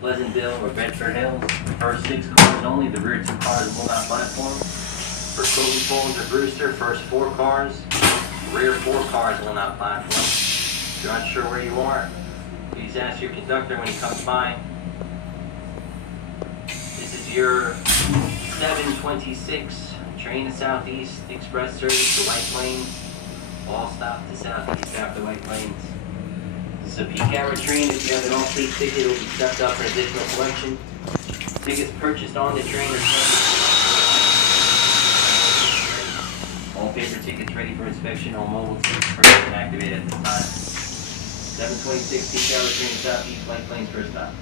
Pleasantville or Bedford Hills. First 6 cars only, the rear 2 cars will not platform. For Cody Falls or Brewster, first 4 cars, rear 4 cars will not platform. If you're unsure where you are, please ask your conductor when he comes by. This is your 726 train to Southeast Express service to White Plains. All stop to Southeast after White Plains. This is a peak hour train. If you have an off-peak ticket, it will be stepped up for additional collection. Tickets purchased on the train are all paper tickets ready for inspection. All mobile tickets purchased and activated at this time. 726 peak hour train to Southeast White Plains first stop.